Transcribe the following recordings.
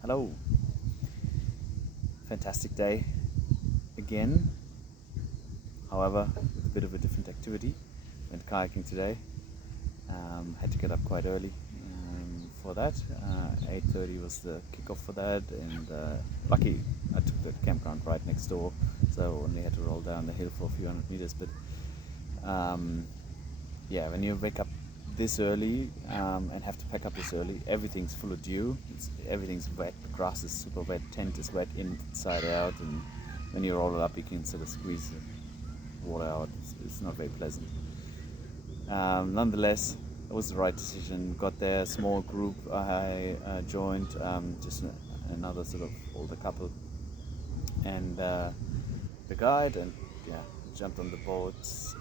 Hello. Fantastic day again. However, with a bit of a different activity. Went kayaking today. Had to get up quite early for that. 8:30 was the kickoff for that, and lucky I took the campground right next door, so only had to roll down the hill for a few hundred meters. But yeah, when you wake up this early and have to pack up this early, everything's full of dew. Everything's wet. The grass is super wet. Tent is wet inside out, and when you roll it up, you can sort of squeeze the water out. It's not very pleasant. Nonetheless, it was the right decision. Got there, small group. I joined, just another sort of older couple, and the guide, and yeah, jumped on the boats.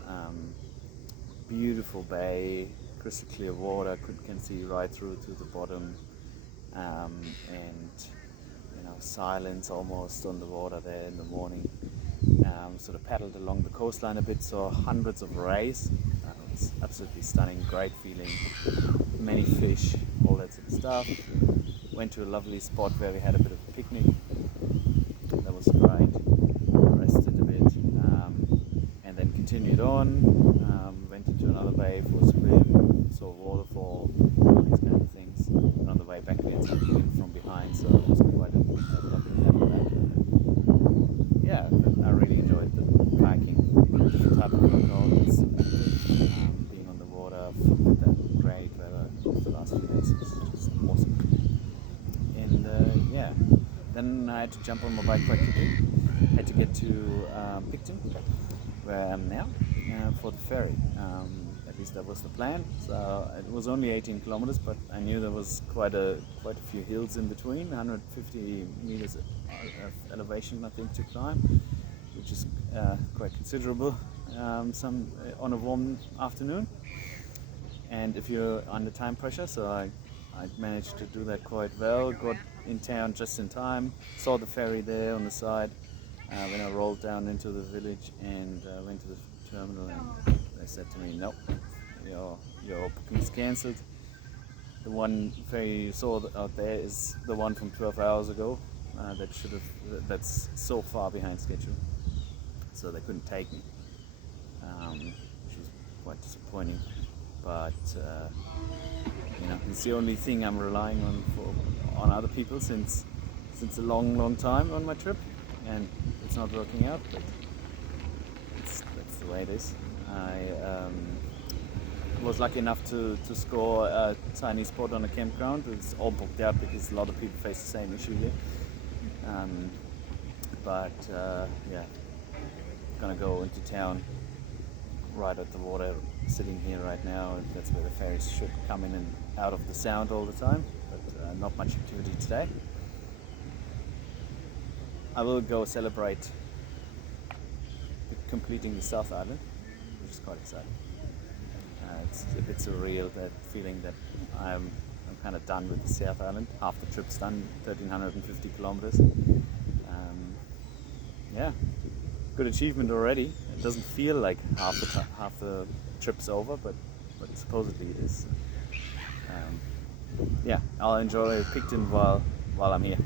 Beautiful bay, crystal clear water. Can see right through to the bottom, and silence almost on the water there in the morning. Sort of paddled along the coastline a bit, saw hundreds of rays. It's absolutely stunning, great feeling, many fish, all that sort of stuff. Went to a lovely spot where we had a bit of a picnic. That was great. Rested a bit, and then continued on. Went into another bay for a swim, saw a waterfall, all these kind of things. And on the way back we had something in from behind, so it was quite a lovely day for that. Yeah, I really enjoyed the kayaking, different type of workout. It's being on the water with that great weather of the last few days was just awesome. And yeah, then I had to jump on my bike quite quickly. Had to get to Picton, where I am now, for the ferry. At least that was the plan. So it was only 18 kilometers, but I knew there was quite a few hills in between, 150 meters of elevation, I think, to climb, which is quite considerable. Some on a warm afternoon, and if you're under time pressure, so I I managed to do that quite well. Got in town just in time. Saw the ferry there on the side. When I rolled down into the village and went to the terminal, and they said to me, "Nope, your booking's cancelled. The one ferry you saw out there is the one from 12 hours ago. That's so far behind schedule, so they couldn't take me, which was quite disappointing. But it's the only thing I'm relying on other people since a long time on my trip, and it's not working out. But that's the way it is. I was lucky enough to score a tiny spot on a campground. It's all booked out because a lot of people face the same issue here. Gonna go into town right at the water, sitting here right now. That's where the ferries should come in and out of the sound all the time, but not much activity today. I will go celebrate completing the South Island, which is quite exciting. It's a bit surreal, that feeling that I'm kind of done with the South Island. Half the trip's done, 1,350 kilometers. Good achievement already. It doesn't feel like half the trip's over, but supposedly it is. I'll enjoy Picton while I'm here.